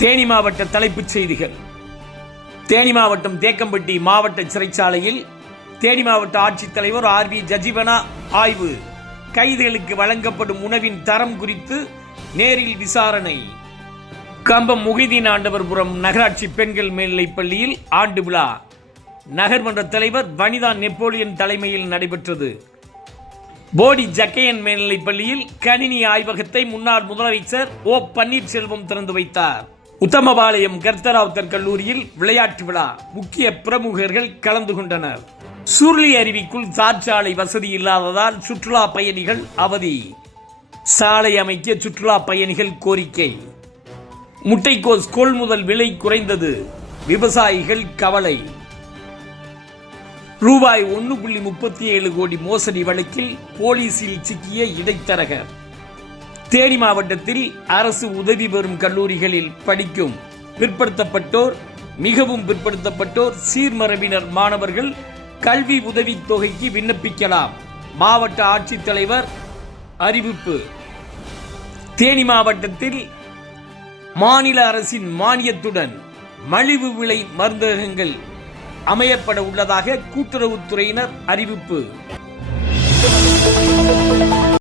தேனி மாவட்ட தலைப்புச் செய்திகள். தேனி மாவட்டம் தேக்கம்பட்டி மாவட்ட சிறைச்சாலையில் தேனி மாவட்ட ஆட்சித்தலைவர் ஆர் வி ஜஜிவனா ஆய்வு. கைதிகளுக்கு வழங்கப்படும் உணவின் தரம் குறித்து நேரில் விசாரணை. கம்பம் முகிதீன் ஆண்டவர்புரம் நகராட்சி பெண்கள் மேல்நிலைப் பள்ளியில் ஆண்டு விழா. நகர்மன்ற தலைவர் வனிதா நெப்போலியன் தலைமையில் நடைபெற்றது. போடி ஜக்கையன் மேல்நிலைப் பள்ளியில் கணினி ஆய்வகத்தை முன்னாள் முதலமைச்சர் ஓ பன்னீர்செல்வம் திறந்து வைத்தார். உத்தமபாளையம் கர்த்தராவுத்தர் கல்லூரியில் விளையாட்டு விழா. முக்கிய பிரமுகர்கள் கலந்து கொண்டனர். சுருளி அருவிக்குள் சார்சாலை வசதி இல்லாததால் சுற்றுலா பயணிகள் அவதி. சாலை அமைக்க சுற்றுலா பயணிகள் கோரிக்கை. முட்டைக்கோஸ் கொள்முதல் விலை குறைந்தது. விவசாயிகள் கவலை. ரூபாய் ஒன்று புள்ளி முப்பத்தி ஏழு கோடி மோசடி வழக்கில் போலீசில் சிக்கிய இடைத்தரகர். தேனி மாவட்டத்தில் அரசு உதவி பெறும் கல்லூரிகளில் படிக்கும் பிற்படுத்தப்பட்டோர் மிகவும் பிற்படுத்தப்பட்டோர் சீர்மரபினர் மாணவர்கள் கல்வி உதவித்தொகைக்கு விண்ணப்பிக்கலாம். மாவட்ட ஆட்சித்தலைவர் அறிவிப்பு. தேனி மாவட்டத்தில் மாநில அரசின் மானியத்துடன் மலிவு விலை மருந்தகங்கள் அமையப்பட உள்ளதாக கூட்டுறவுத்துறையினர் அறிவிப்பு.